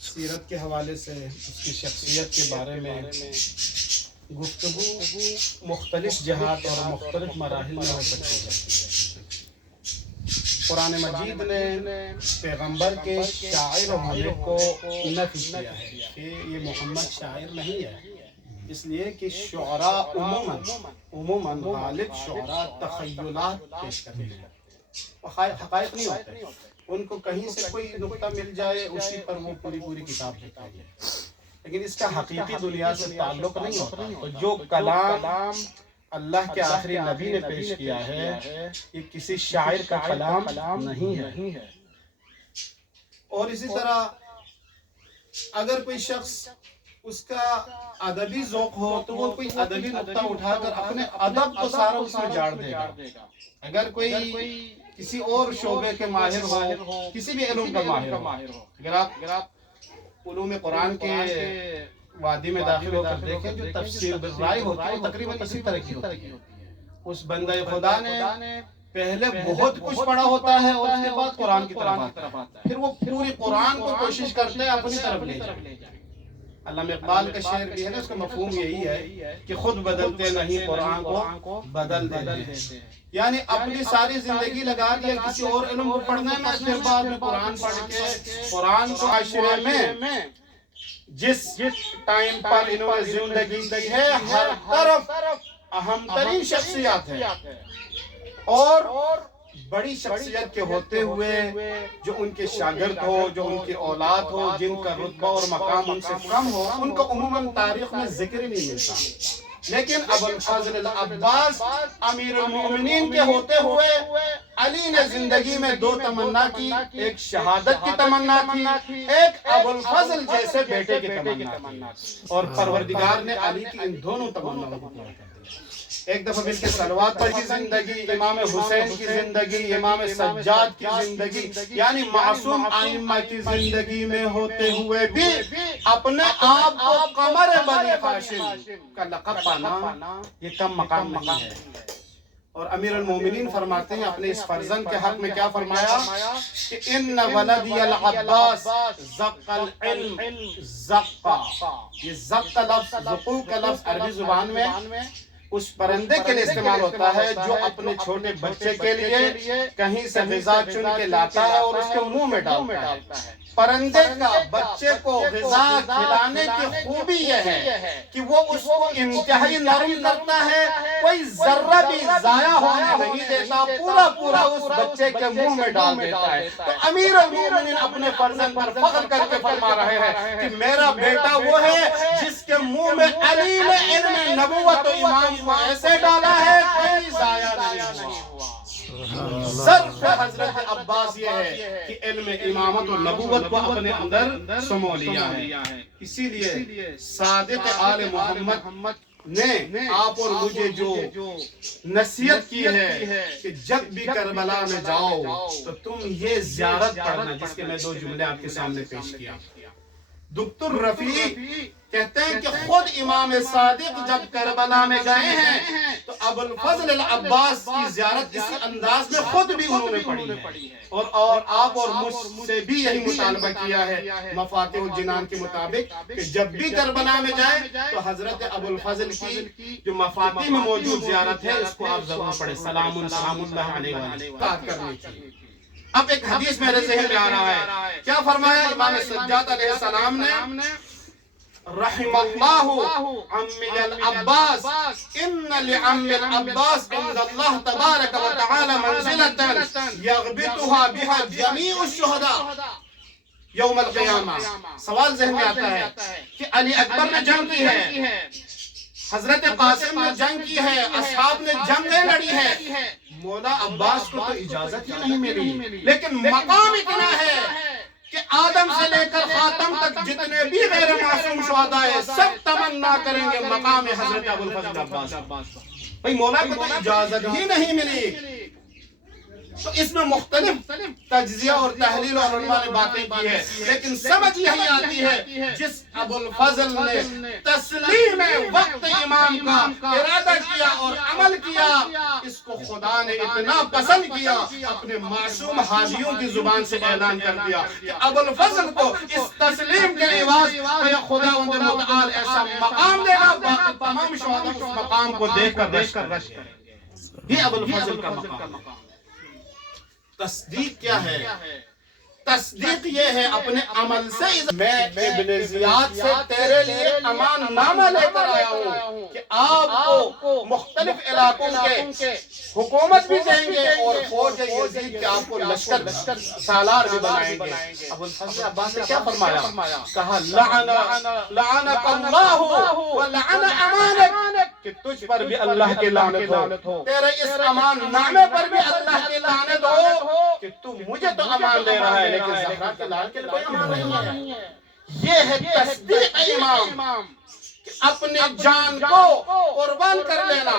سیرت کے حوالے سے اس کی شخصیت کے بارے میں گفتگو مختلف جہات اور مختلف مراحل میں ہو سکتی ہے۔ قرآن مجید نے پیغمبر کے شاعر ہونے کو نفی کیا ہے کہ یہ محمد شاعر نہیں ہے، اس لیے کہ شعراء عموماً غالب شعراء تخیلات پیش کرتے ہیں، حقائق نہیں ہوتے، ان کو کہیں سے کوئی نقطہ مل جائے اسی پر وہ پوری کتاب لکھتے ہیں، لیکن اس کا حقیقی دنیا سے تعلق نہیں ہوتا۔ تو جو کلام اللہ کے آخری نبی نے پیش کیا ہے یہ کسی شاعر کا کلام نہیں ہے۔ اور اسی طرح اگر کوئی شخص اس کا ادبی ذوق ہو تو وہ کوئی ادبی نقطہ اٹھا کر اپنے ادب کو سارا اس میں جاڑ دے گا۔ اگر کوئی کسی اور شعبے کے ماہر ہو، کسی بھی علم کا ماہر ہو، اگر آپ علوم قرآن کے وادی میں داخل ہو کر دیکھیں جو تفسیر بالرائے ہوتی ہے وہ تقریباً اسی طرح کی ہوتی ہے۔ اس بندہ خدا نے پہلے بہت کچھ پڑھا ہوتا ہے اور اس کے بعد قرآن کی طرف آتا ہے، پھر وہ پوری قرآن کو کوشش کرتے ہیں اپنی طرف لے جائیں۔ علامہ اقبال کا شعر بھی ہے نا، اس کا مفہوم یہی ہے کہ خود بدلتے نہیں قرآن کو بدل دیتے ہیں، یعنی اپنی ساری زندگی لگا دیا کسی اور علم کو پڑھنے میں، پھر بعد میں قرآن پڑھ کے قرآن کو معاشرے میں جس ٹائم پر انہوں نے زندگی کی ہے ہر طرف اہم ترین شخصیات ہیں اور بڑی شخصیت کے ہوتے ہوئے جو ان کے شاگرد ہو، جو ان کی اولاد ہو، جن کا رتبہ اور مقام ان سے کم ہو، ان کو عموماً تاریخ میں ذکر ہی نہیں ملتا۔ لیکن ابو الفضل العباس امیر المومنین کے ہوتے ہوئے علی نے زندگی میں دو تمنا کی، ایک شہادت کی تمنا تھی، ایک ابو الفضل جیسے بیٹے کی تمنا تھی، اور پروردگار نے علی کی ان دونوں تمناؤں کو پورا کر دیا۔ ایک دفعہ مل کے صلوات پر کی زندگی، امام حسین کی زندگی، امام سجاد کی زندگی، یعنی معصوم ائمہ کی زندگی میں ہوتے ہوئے بھی اپنے آپ کو قمر بنی ہاشم کا لقب پانا یہ کم مقام نہیں ہے۔ اور امیر المومنین فرماتے ہیں اپنے اس فرزند کے حق میں کیا فرمایا کہ ان ولدی العباس زق العلم زقا، یہ زق کا لفظ، زقوق کا لفظ عربی زبان میں اس پرندے کے لیے استعمال ہوتا ہے جو اپنے چھوٹے بچے کے لیے کہیں سے غذا چن کے لاتا ہے اور اس کے منہ میں ڈالتا ہے۔ پرندے کا بچے کو غذا کھلانے کی خوبی یہ ہے کہ وہ اس کو انتہائی نرم کرتا ہے، کوئی ذرہ بھی ضائع ہونے نہیں دیتا، پورا اس بچے کے منہ میں ڈال دیتا ہے۔ تو امیر المومنین اپنے فرزند پر فخر کر کے فرما رہے ہیں کہ میرا بیٹا وہ ہے جس کے منہ میں علی نے علم نبوت و امام کو ایسے ڈالا ہے کوئی ضائع نہیں ہوا۔ ظرف حضرت عباس یہ ہے کہ علم امامت و نبوت کو اپنے اندر سمو لیا ہے۔ اسی لیے صادق آل محمد نے آپ اور مجھے جو نصیحت کی ہے کہ جب بھی کربلا میں جاؤ تو تم یہ زیارت پڑھنا، جس کے میں دو جملے آپ کے سامنے پیش کیا۔ دکتر رفیق کہتے ہیں کہ خود امام صادق جب کربلا میں گئے ہیں تو ابو الفضل العباس کی زیارت اسی انداز میں خود بھی انہوں نے پڑھی ہے، اور آپ اور مجھ سے بھی یہی مطالبہ کیا ہے مفاتیح الجنان کے مطابق کہ جب بھی کربلا میں جائیں تو حضرت ابو الفضل کی جو مفاتیح میں موجود زیارت ہے اس کو آپ ضرور پڑھیں، سلام اللہ علیہ کرنے کی۔ اب ایک حدیث میرے ذہن میں آ رہا ہے، کیا فرمایا امام سجاد علیہ السلام نے؟ رحم اللہ عمی العباس ان لعمی العباس عند اللہ تبارک و تعالی منزلتا یغبطها بها جمیع الشہداء یوم القیامہ۔ سوال ذہن میں آتا ہے کہ علی اکبر نے جنگ کی ہے، حضرت قاسم نے جنگ کی ہے، اصحاب نے جنگیں لڑی ہے، مولا عباس کو تو اجازت ہی نہیں ملی، لیکن مقام اتنا ہے کہ آدم سے لے کر خاتم تک جتنے بھی غیر معصوم شہداء ہیں سب تمنا کریں گے مقام حضرت ابو الفضل عباس۔ بھئی مولا کو تو اجازت ہی نہیں ملی، تو اس میں مختلف تجزیہ اور تحلیل اور علماء نے باتیں کی ہے، لیکن سمجھ یہی آتی ہے جس ابو الفضل نے تسلیم وقت امام کا ارادہ کیا اور عمل کیا، اس کو خدا نے اتنا پسند کیا، اپنے معصوم حاجیوں کی زبان سے اعلان کر دیا کہ ابو الفضل کو اس تسلیم کے عوض خدا متعال ایسا مقام دے گا، باقی تمام شہداء اس مقام کو دیکھ کر رش کریں۔ یہ ابو الفضل کا مقام۔ تصدیق کیا ہے؟ تصدیق یہ ہے اپنے عمل سے، میں ابن زیاد سے تیرے لیے امان نامہ لے کر آیا ہوں کہ آپ کو مختلف علاقوں کے حکومت بھی دیں گے اور فوج یزید کے آپ کو لشکر سالار بھی بنائیں گے۔ ابو الفضل عباس نے کیا فرمایا؟ کہا لعنک اللہ ولعن امانک، کہ تجھ پر بھی اللہ کی لعنت ہو، تیرے اس امان نامے پر بھی اللہ کی لعنت ہو کہ تو مجھے تو امان دے رہا ہے لیکن زہرا کے لال کے لیے کوئی امان نہیں ہے۔ یہ ہے تصدیق امام، کہ اپنی جان کو قربان کر لینا،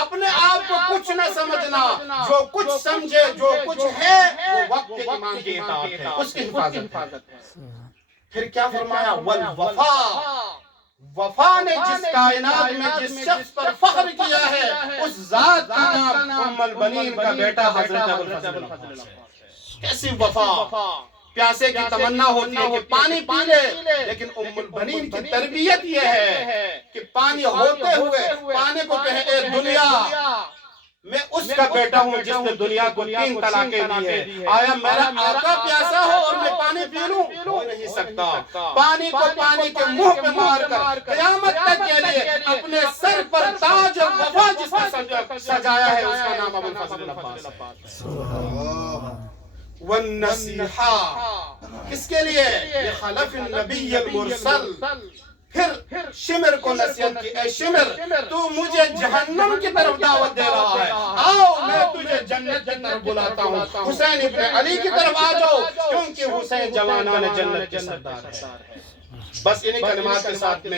اپنے آپ کو کچھ نہ سمجھنا، جو کچھ سمجھے جو کچھ ہے وہ وقت کے امام کی اطاعت ہے، اس کی حفاظت ہے۔ پھر کیا فرمایا؟ والوفا، وفا نے جس کائنات میں جس شخص پر فخر کیا ہے اس ذات کا نام ام البنین کا بیٹا حضرت ابو الفضل۔ کیسی وفا! پیاسے کی تمنا ہوتی ہے کہ پانی پی لے، لیکن ام البنین کی تربیت یہ ہے کہ پانی ہوتے ہوئے پانی کو کہے اے دنیا، میں اس کا بیٹا ہوں جس نے دنیا کو 3 طلاقیں دی ہے، آیا میرا آقا پیاسا ہو اور میں پانی پی لوں؟ ہو نہیں سکتا۔ پانی کو پانی کے منہ پہ مار کر قیامت تک کے لیے اپنے سر پر تاج وفا جس نے سجایا ہے اس کا نام ابو الفضل عباس ہے۔ والنصیحہ کس کے لیے؟ لخلف النبی المرسل۔ پھر شمر کو نصیحت کی، اے شمر تو مجھے جہنم کی طرف دعوت دے رہا ہے، آؤ میں تجھے جنت کی طرف بلاتا ہوں، حسین ابن علی کی طرف آ جاؤ کیونکہ حسین جوانان جنت کے سردار ہے۔ بس انہی کلمات کے ساتھ میں